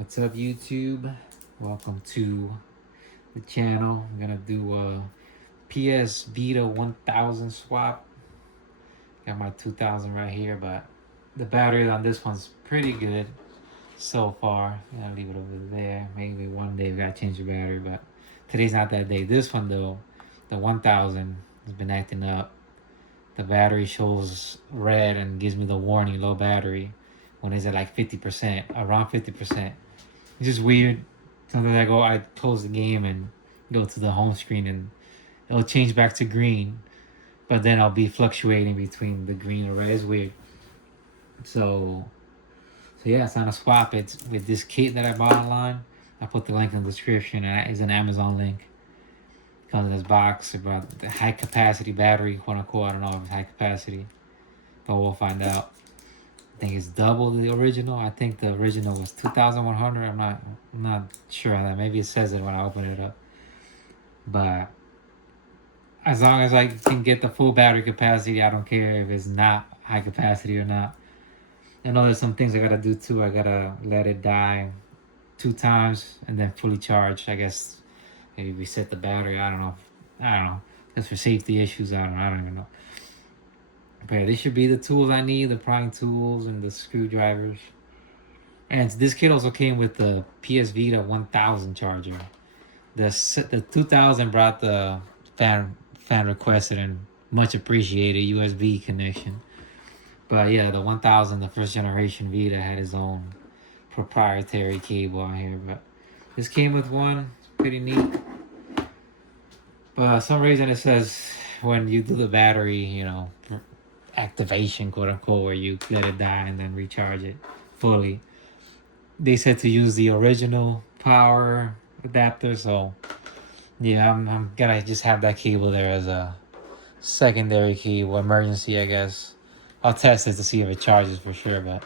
What's up, YouTube? Welcome to the channel. I'm gonna do a PS Vita 1000 swap. Got my 2000 right here, but the battery on this one's pretty good so far. I'm gonna leave it over there. Maybe one day we gotta change the battery, but today's not that day. This one though, the 1000 has been acting up. The battery shows red and gives me the warning low battery when it's at like 50%, around 50%. It's just weird. Sometimes I close the game and go to the home screen and it'll change back to green, but then I'll be fluctuating between the green and red. It's weird. So yeah, it's on a swap. It's with this kit that I bought online. I put the link in the description. It's an Amazon link. Comes in this box about the high capacity battery, quote unquote. I don't know if it's high capacity, but we'll find out. I think it's double the original. I think the original was 2,100. I'm not sure on that. Maybe it says it when I open it up. But as long as I can get the full battery capacity, I don't care if it's not high capacity or not. I know there's some things I gotta do too. I gotta let it die 2 times and then fully charge. I guess maybe reset the battery. I don't know. I don't know. That's for safety issues. I don't even know. But yeah, these should be the tools I need, the prying tools and the screwdrivers. And this kit also came with the PS Vita 1000 charger. The 2000 brought the fan requested and much appreciated USB connection. But yeah, the 1000, the first generation Vita, had its own proprietary cable on here. But this came with one. It's pretty neat. But for some reason it says when you do the battery, activation, quote unquote, where you let it die and then recharge it fully, they said to use the original power adapter. So yeah, I'm gonna just have that cable there as a secondary cable, emergency, I guess. I'll test it to see if it charges for sure, but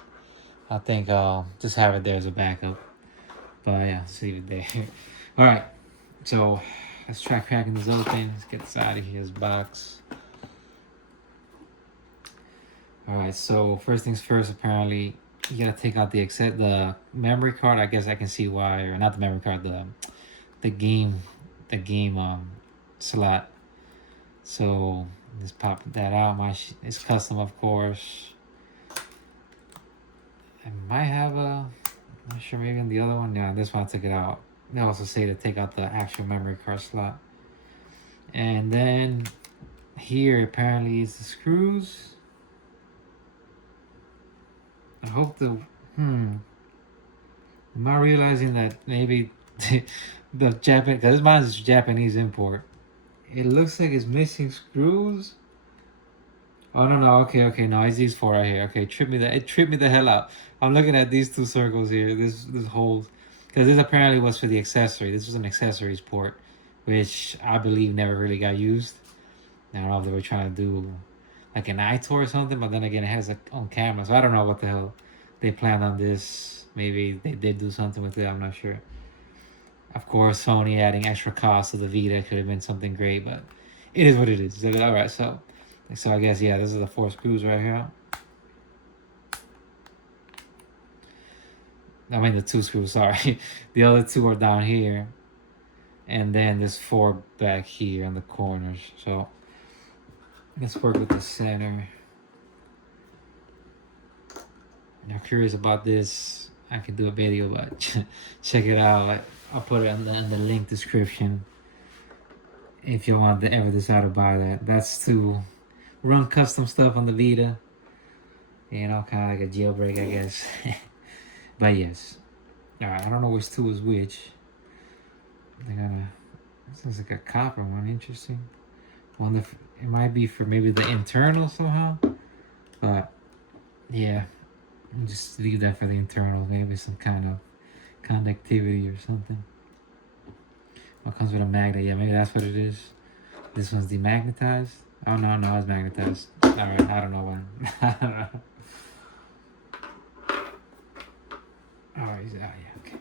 I think I'll just have it there as a backup. But yeah, let's leave it there. All right, so let's try cracking this open. Let's get this out of here, this box. All right, so first things first, apparently you gotta take out the memory card. I guess I can see why, or not the memory card, the game, the game slot. So just pop that out. It's custom, of course. I might have a, I'm not sure, maybe in the other one. Yeah, this one I took it out. They also say to take out the actual memory card slot. And then here apparently is the screws. I hope am I realizing that maybe the Japan, because mine is Japanese import. It looks like it's missing screws. Oh no, okay, no, it's these four right here. Okay, it tripped me the hell out. I'm looking at these two circles here, this holes, because this apparently was for the accessory. This was an accessories port, which I believe never really got used. I don't know if they were trying to do like an eye tour or something, but then again, it has it on camera, so I don't know what the hell they planned on this. Maybe they did do something with it. I'm not sure. Of course, Sony adding extra cost to the Vita could have been something great, but it is what it is. All right, so I guess yeah, this is the four screws right here. I mean the two screws. Sorry, the other two are down here, and then there's four back here on the corners. So let's work with the center. If you're curious about this, I can do a video, but check it out. I'll put it in the link description if you want to ever decide to buy that. That's to run custom stuff on the Vita. Kind of like a jailbreak, I guess. But yes. Alright, I don't know which two is which. They gotta. This is like a copper one. Interesting. Wonder if it might be for maybe the internal somehow. But yeah, just leave that for the internal. Maybe some kind of conductivity or something. What comes with a magnet? Yeah, maybe that's what it is. This one's demagnetized. Oh no, it's magnetized. Alright, I don't know when. Alright, yeah, okay.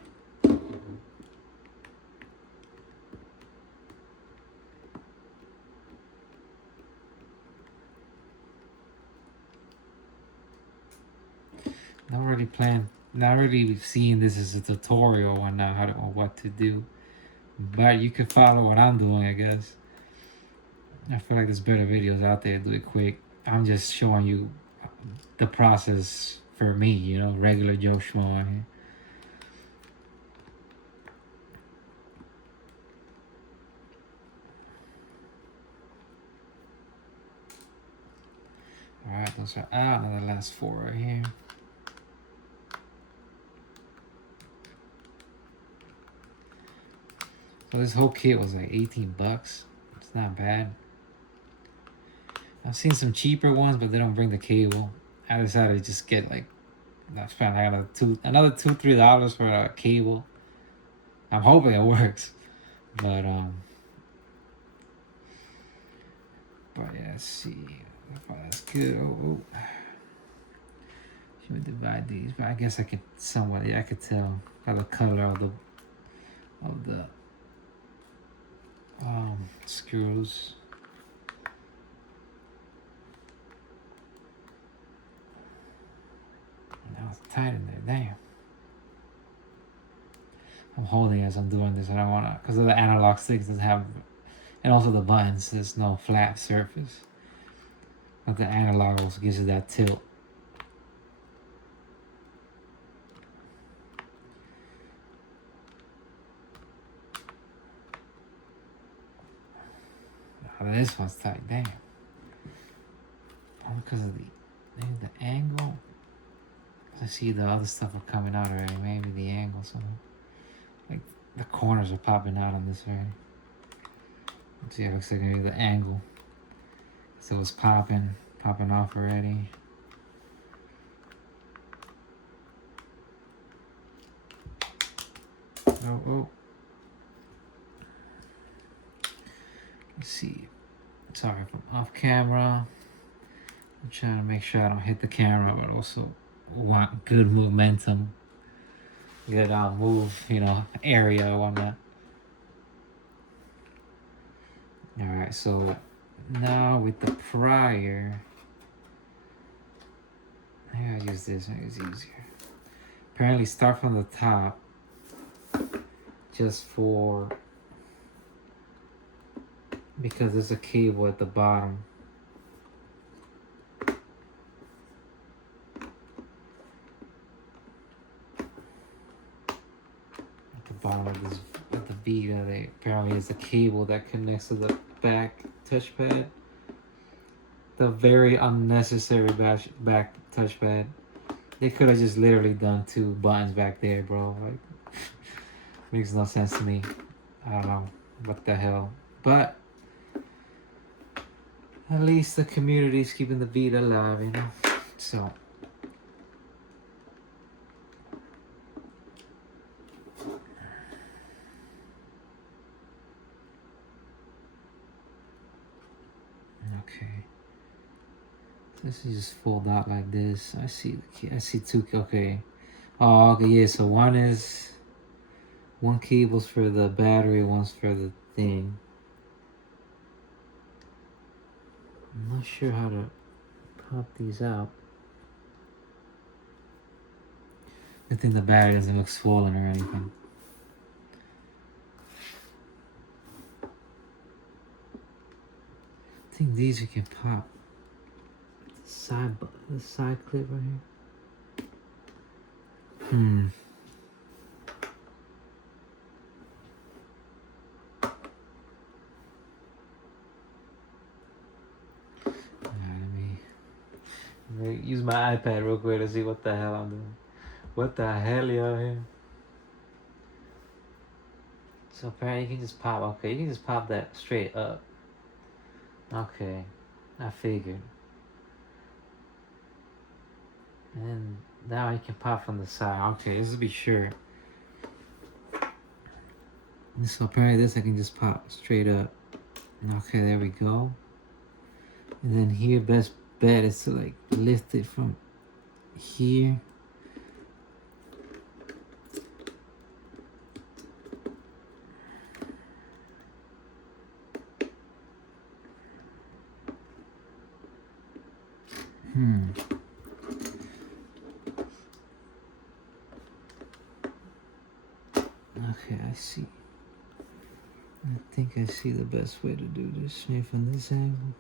I don't really plan not really seeing this as a tutorial on now how to, on what to do, but you can follow what I'm doing, I guess. I feel like there's better videos out there. Do it quick. I'm just showing you the process for me, you know, regular Joe Schmo. All right, those are out. Now the last 4 right here. So this whole kit was like 18 bucks. It's not bad. I've seen some cheaper ones, but they don't bring the cable. I decided to just get like, I spent like another $2-3 for a cable. I'm hoping it works, but yeah, let's see if that's good. Oh. Should we divide these? But I guess I could somewhat, yeah, I could tell by the color of the screws. Now it's tight in there, damn. I'm holding as I'm doing this. I don't wanna, because of the analog sticks doesn't have, and also the buttons, there's no flat surface. But the analog also gives you that tilt. Oh, this one's tight, damn. Oh, because of maybe the angle. I see the other stuff are coming out already. Maybe the angle, something. Like the corners are popping out on this already. Let's see, it looks like maybe the angle. So it's popping off already. Oh. Let's see. Sorry if I'm off camera. I'm trying to make sure I don't hit the camera, but also want good momentum. Good move, you know, area and whatnot. Alright, so now with the prior, maybe I'll use this, maybe it's easier. Apparently start from the top, just for, because there's a cable at the bottom. At the bottom of this, at the Vita, they apparently is a cable that connects to the back touchpad. The very unnecessary back touchpad. They could have just literally done 2 buttons back there, bro. Like, makes no sense to me. I don't know what the hell, but at least the community's keeping the Vita alive, you know. So okay. This is just fold out like this. I see the key. I see 2. Okay. Oh, okay. Yeah. So one cable's for the battery, one's for the thing. I'm not sure how to pop these out. I think the battery doesn't look swollen or anything. I think these you can pop. The side clip right here. Let me use my iPad real quick to see what the hell I'm doing. What the hell, y'all here? So apparently you can just pop. Okay, you can just pop that straight up. Okay, I figured. And then now you can pop from the side. Okay, just to be sure. So apparently this I can just pop straight up. Okay, there we go. And then here, best bet is to like lift it from here. Okay, I see. I think I see the best way to do this. Maybe from this angle.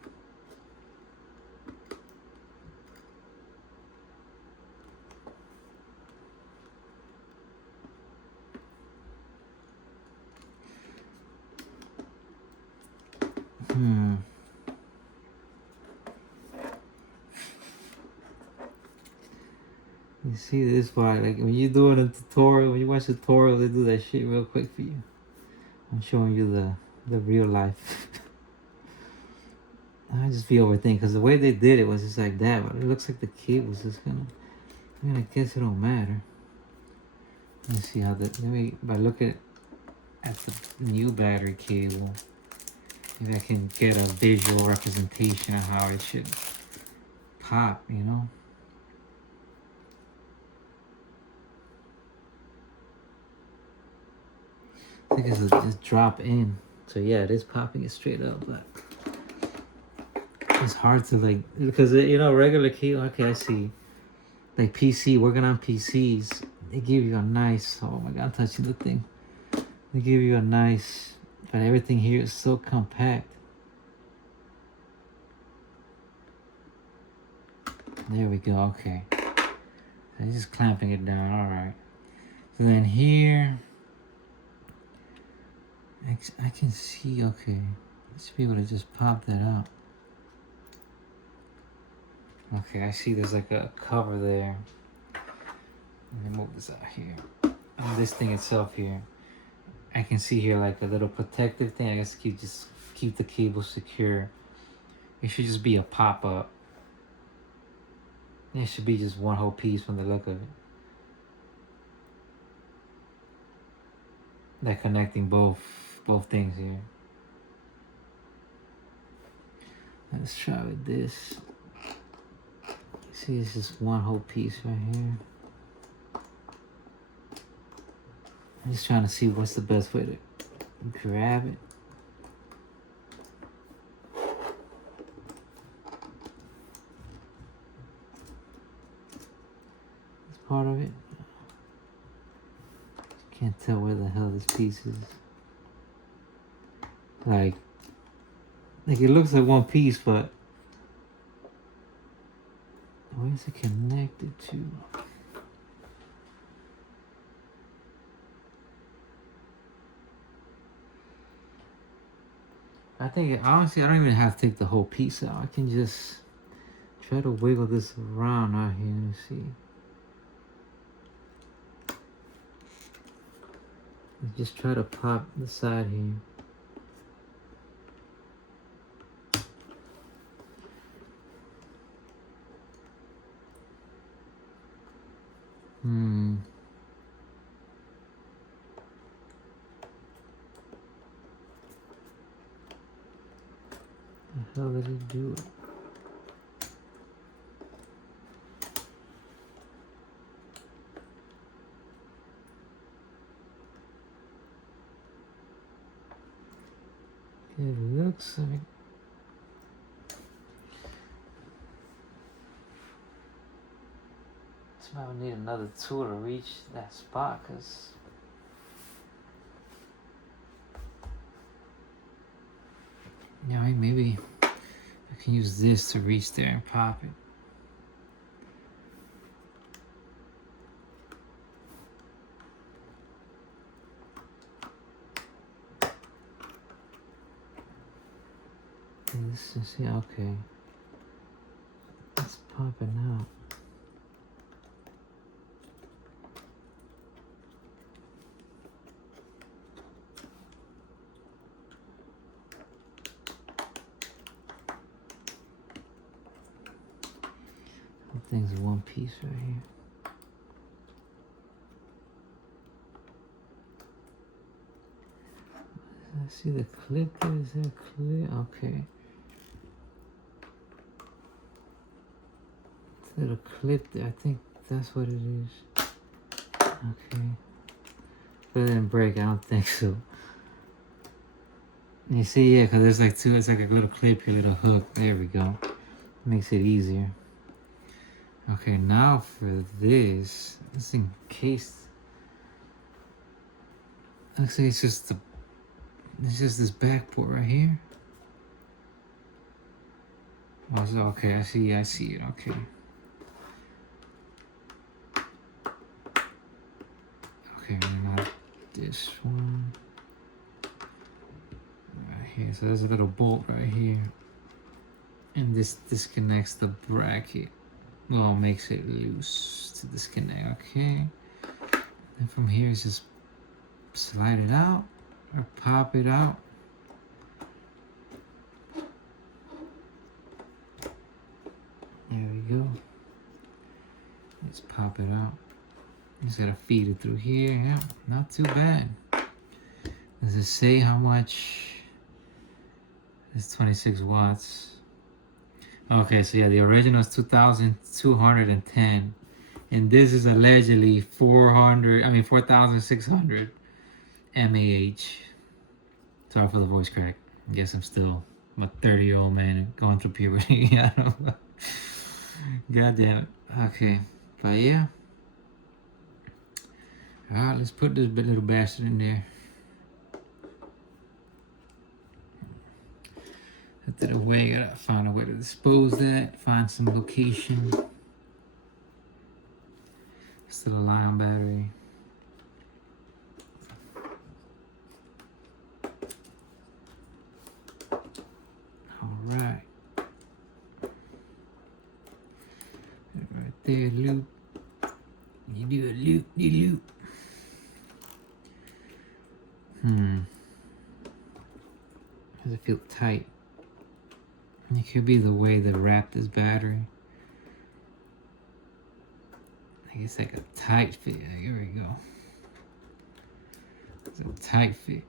You see this part, like when you're doing a tutorial, when you watch a tutorial, they do that shit real quick for you. I'm showing you the real life. I just be overthinking because the way they did it was just like that, but it looks like the cable's just gonna. I mean, I guess it don't matter. Let me see how that. Maybe by looking at the new battery cable, maybe I can get a visual representation of how it should pop. You know. I think it's just drop in. So yeah, it is popping it straight up, but it's hard to like because you know regular cable. Okay, I see. Like PC, working on PCs, they give you a nice. Oh my god, I'm touching the thing. They give you a nice, but everything here is so compact. There we go. Okay, so just clamping it down. All right. So then here, I can see. Okay, let's be able to just pop that out. Okay, I see there's like a cover there. Let me move this out here. On this thing itself here, I can see here like a little protective thing. I guess keep the cable secure. It should just be a pop-up. It should be just one whole piece from the look of it. They're connecting both things here. Let's try with this. See, this is one whole piece right here. I'm just trying to see what's the best way to grab it. This part of it. Can't tell where the hell this piece is. Like it looks like one piece, but where is it connected to? I think honestly, I don't even have to take the whole piece out. I can just try to wiggle this around out here and see. Just try to pop the side here. How did it do it? It looks like I would need another tool to reach that spot, because yeah, maybe I can use this to reach there and pop it. This is, yeah, okay. It's popping out. Thing's one piece right here. I see the clip there. Is there a clip? Okay. It's a little clip there. I think that's what it is. Okay. But it didn't break. I don't think so. You see, yeah, because there's like two. It's like a little clip here, little hook. There we go. Makes it easier. Okay, now for this in case Actually, it's just this back port right here. Oh, so, okay, I see it. Okay. Okay, not this one. Right here. So there's a little bolt right here, and this disconnects the bracket. Well, makes it loose to disconnect. Okay. And from here, it's just slide it out or pop it out. There we go. Just pop it out. Just gotta feed it through here. Yeah, not too bad. Does it say how much? It's 26 watts. Okay, so yeah, the original is 2,210, and this is allegedly 4,600 mAh. Sorry for the voice crack. I guess I'm still a 30-year-old man going through puberty. I don't know. God damn it. Okay, but yeah. All right, let's put this little bastard in there. Put that away. Gotta find a way to dispose that. Find some location. Still a lithium battery. All right. Right there, loop. You do a loop-de-loop. Does it feel tight? It could be the way they wrap this battery. I think it's like a tight fit. Here we go. It's a tight fit.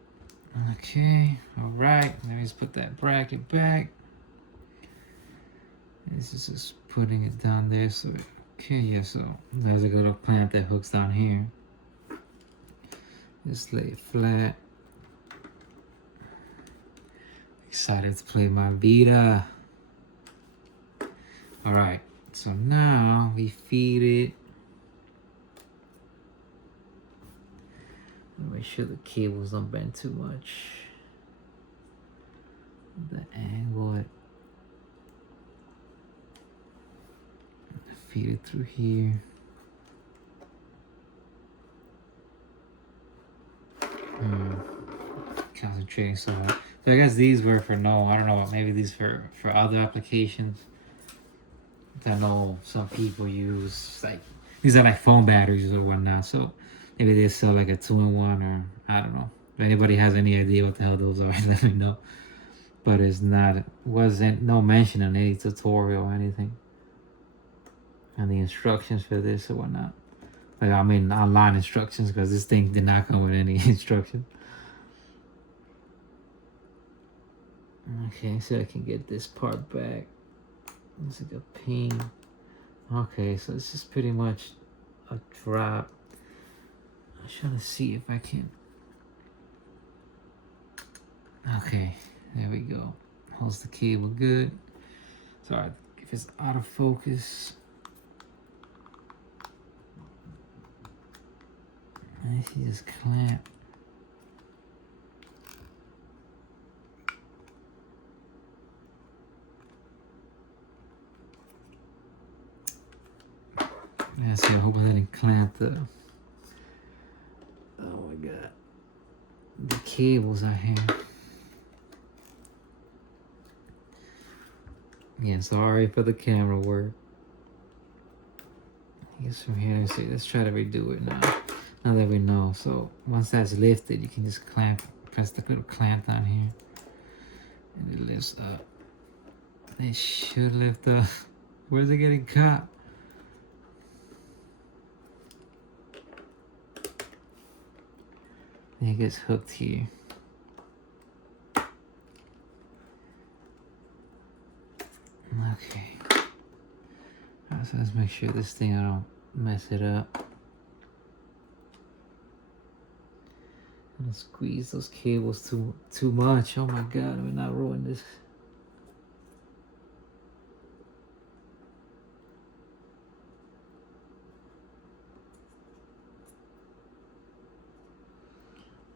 Okay, all right. Let me just put that bracket back. This is just putting it down there. So, okay, yeah, so there's a little clamp that hooks down here. Just lay it flat. Excited to play my Vita. All right, so now we feed it. Make sure the cables don't bend too much. The angle it. Feed it through here. Concentrating so much. So I guess these were for I don't know, maybe these for other applications. I know some people use like these are like phone batteries or whatnot. So maybe they sell like a 2-in-1 or I don't know. If anybody has any idea what the hell those are, let me know. But wasn't no mention in any tutorial or anything. And the instructions for this or whatnot. Like I mean online instructions because this thing did not come with any instruction. Okay, so I can get this part back. It's like a pin. Okay, so this is pretty much a drop. I'm trying to see if I can. Okay, there we go. Holds the cable good. Sorry if it's out of focus. I see this clamp. Yeah, see, I hope I didn't clamp the. Oh my god. The cables I have. Yeah, sorry for the camera work. I guess from here, let's try to redo it now. Now that we know. So once that's lifted, you can just press the little clamp down here. And it lifts up. It should lift up. Where's it getting caught? And it gets hooked here. Okay. Alright, so let's make sure this thing I don't mess it up. I'm gonna squeeze those cables too much. Oh my god, I'm not ruin this.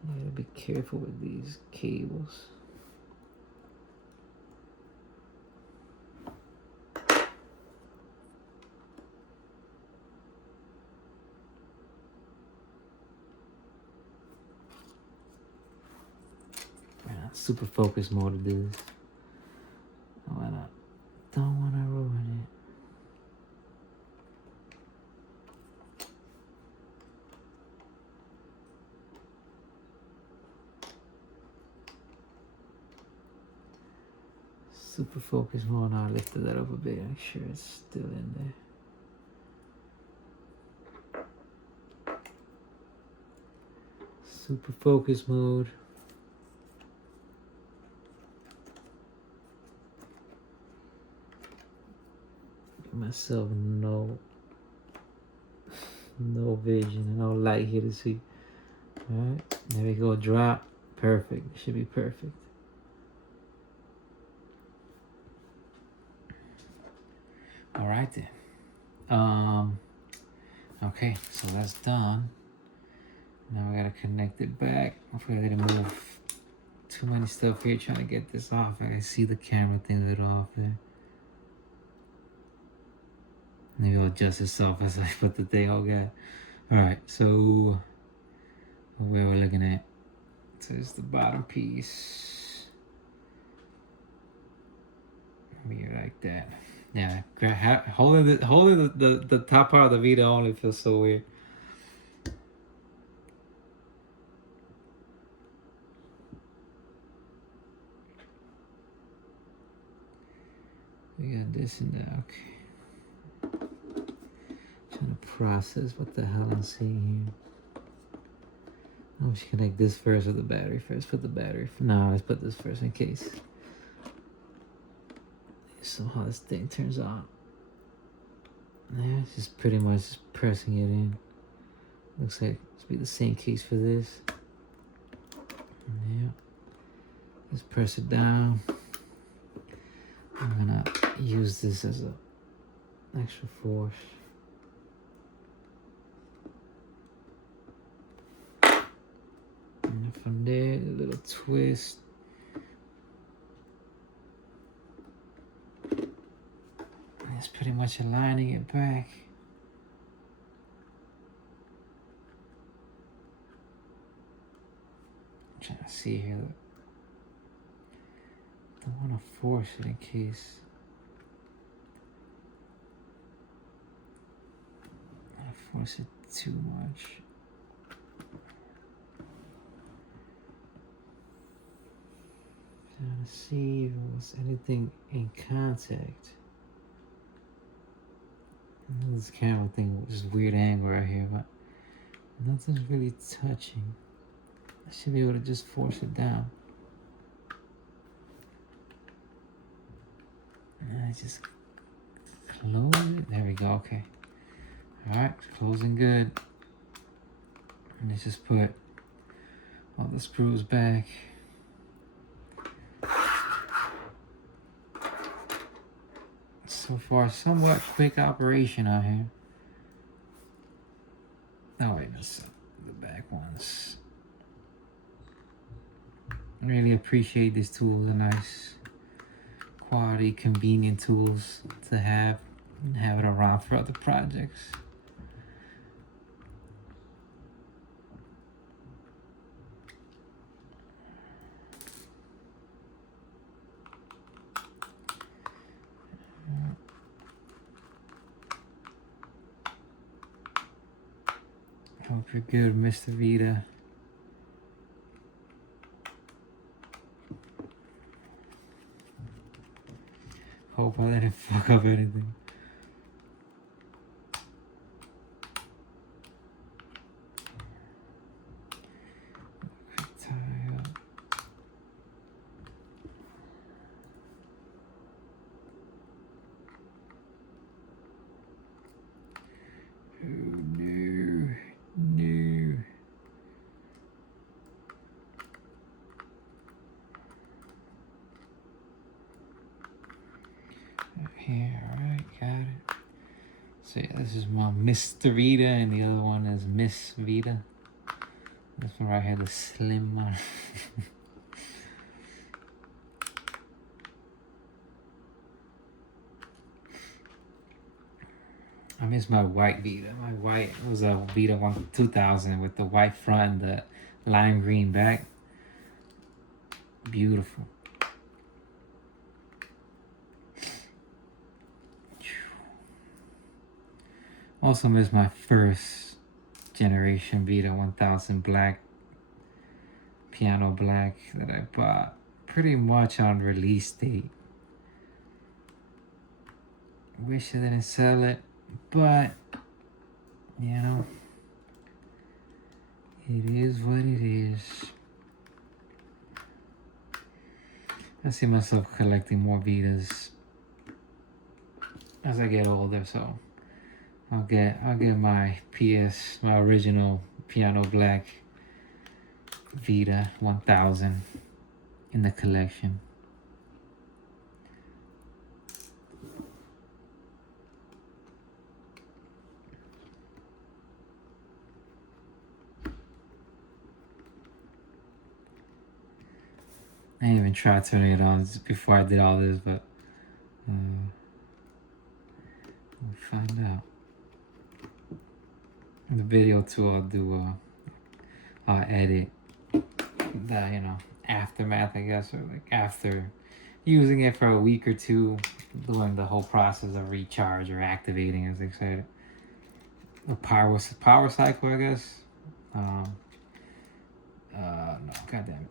You gotta be careful with these cables. Super focus mode to do this. Don't wanna ruin it. Super focus mode. Now I lifted that up a bit. Make sure it's still in there. Super focus mode. Myself no vision, no light here to see. All right, there we go. Drop. Perfect. It should be perfect. All right then. Okay, so that's done. Now we gotta connect it back. Hopefully I didn't move too many stuff here trying to get this off. I can see the camera thing a little off there. Maybe I'll adjust itself as I put the thing. Okay. Alright, so where we're looking at. So it's the bottom piece. Weird like that. Yeah, holding the top part of the Vita only feels so weird. We got this in there, okay. Trying to process what the hell I'm seeing here. Oh, we should connect this first with the battery first. Put the battery. No, let's put this first in case. So how this thing turns on. Yeah, it's just pretty much just pressing it in. Looks like it's be the same case for this. Yeah. Let's press it down. I'm gonna use this as a extra force. And from there, a little twist. It's pretty much aligning it back. I'm trying to see here. Don't want to force it in case. I force it too much. Trying to see if there was anything in contact. This camera thing was just weird angle right here, but nothing's really touching. I should be able to just force it down. And I just close it. There we go. Okay. All right, closing good. And let's just put all the screws back. So far, somewhat quick operation out here. Oh wait, that's the back ones. I really appreciate these tools. They're nice, quality, convenient tools to have it around for other projects. Hope you're good, Mr. Vita. Hope I didn't fuck up anything. Tie up. Here, alright, got it. So yeah, this is my Mr. Vita and the other one is Miss Vita. Let's This one right here, the Slim one. I miss my white Vita. My white, it was a Vita 2000 with the white front and the lime green back. Beautiful. Also miss my first generation Vita 1000 black, piano black, that I bought pretty much on release date. Wish I didn't sell it, but you know, it is what it is. I see myself collecting more Vitas as I get older, so I'll get my original piano black Vita 1000 in the collection. I didn't even try turning it on before I did all this, but we'll find out. In the video too, I'll edit the, you know, aftermath, I guess, or like after using it for a week or two, doing the whole process of recharge or activating, as they say, a power cycle, I guess. No, goddamn it.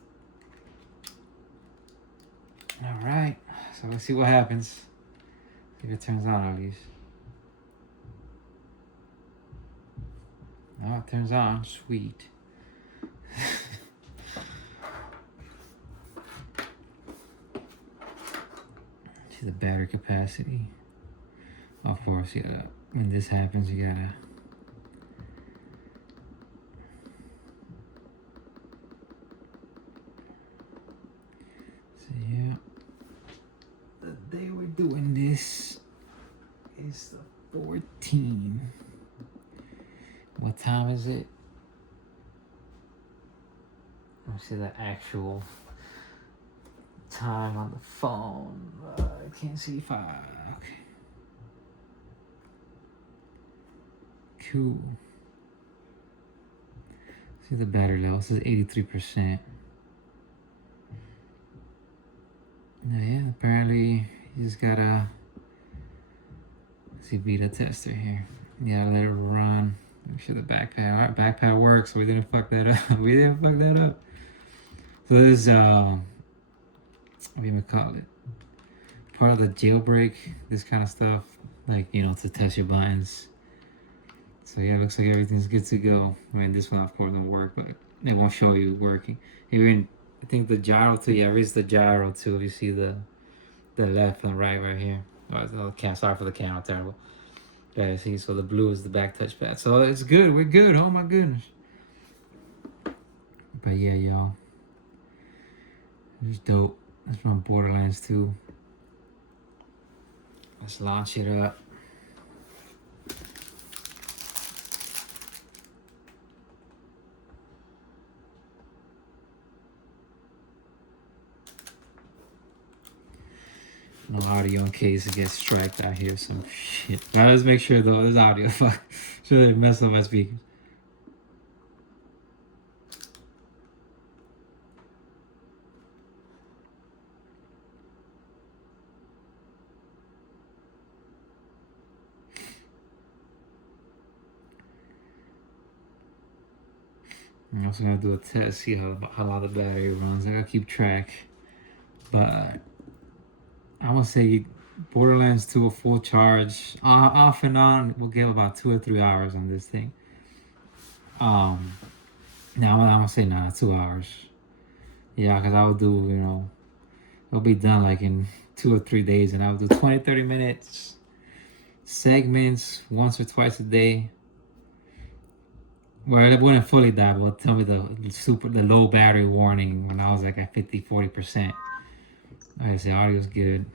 All right, so let's see what happens. See if it turns on at least. Oh, it turns on. Sweet. See the battery capacity. Of course, yeah. When this happens, you gotta. So yeah, the day we're doing this is the 14th. What time is it? Let's see the actual time on the phone. I can't see if okay. Cool. See the battery level. This is 83%. Now, yeah, apparently you just gotta see Vita tester here. You gotta let it run. Make sure the backpack, alright, backpack works, so we didn't fuck that up. We didn't fuck that up. So this is, what do you call it? Part of the jailbreak, this kind of stuff, like, you know, to test your buttons. So yeah, looks like everything's good to go. I mean, this one of course won't work, but it won't show you working. Even, I think the gyro too, yeah, raise the gyro too, if you see the left and right here. Oh, sorry for the camera, terrible. Yeah, see, so the blue is the back touchpad. So it's good, we're good, oh my goodness. But yeah, y'all. It's dope. That's from Borderlands 2. Let's launch it up. No audio in case it gets striked out here, some shit. But let's make sure though, there's audio. Fuck. Sure they messed up my speakers. I'm also gonna do a test, see how long the battery runs. I gotta keep track. But I would say Borderlands 2 a full charge, off and on, will get about 2 or 3 hours on this thing. Now I would say 2 hours. Yeah, because I would do, you know, it'll be done like in 2 or 3 days, and I would do 20-30 minutes segments once or twice a day. Where it wouldn't fully die, but it'll tell me the low battery warning when I was like at 50-40%. Like I said, audio's good.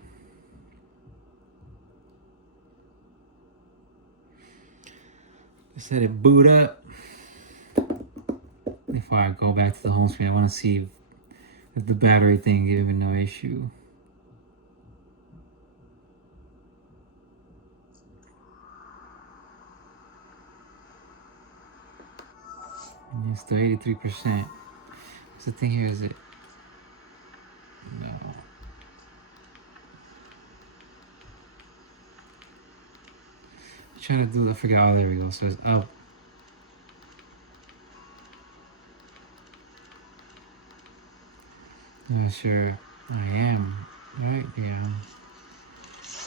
They said it boot up. If before I go back to the home screen. I want to see if the battery thing giving no issue. And it's still 83%. What's the thing here? Is it? No. I'm trying to do, I forgot. Oh, there we go. So it's up. Not sure I am. Right? Yeah.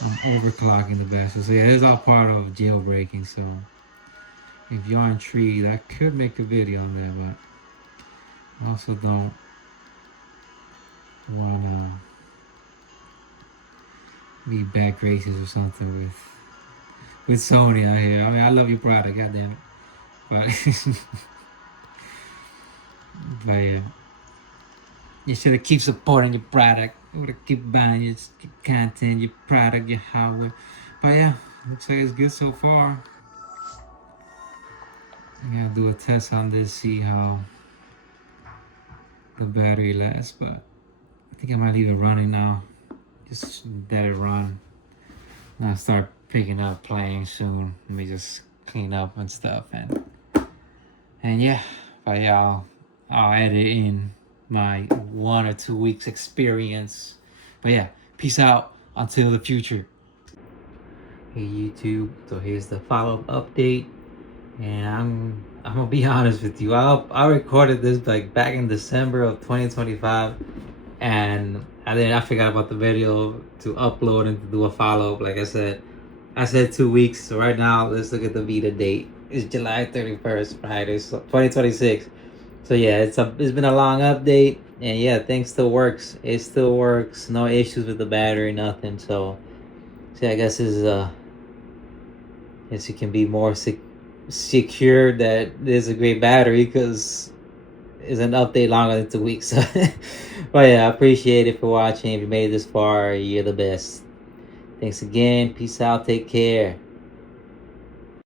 I'm overclocking the battery. So yeah, it's all part of jailbreaking. So if you're intrigued, I could make a video on that, but I also don't wanna be back racist or something with Sony out here. I mean, I love your product, goddamn it, but but yeah, you should keep supporting your product. You gotta keep buying your content, your product, your hardware. But yeah, looks like it's good so far. I gotta do a test on this, see how the battery lasts, but I think I might leave it running now. Just let it run. I'll start picking up playing soon. Let me just clean up and stuff, and yeah, but yeah, I'll edit in my 1 or 2 weeks experience. But yeah, peace out until the future. Hey YouTube, so here's the follow-up update, and I'm gonna be honest with you. I recorded this like back in December of 2025, and I forgot about the video to upload and to do a follow-up. Like I said 2 weeks. So right now, let's look at the Vita date. It's July 31st, Friday, so 2026. So yeah, it's been a long update, and yeah, things still works. It still works. No issues with the battery, nothing. So I guess this is guess you can be more secure that there's a great battery because it's an update longer than 2 weeks. So but yeah, I appreciate it for watching. If you made it this far, you're the best. Thanks again. Peace out. Take care.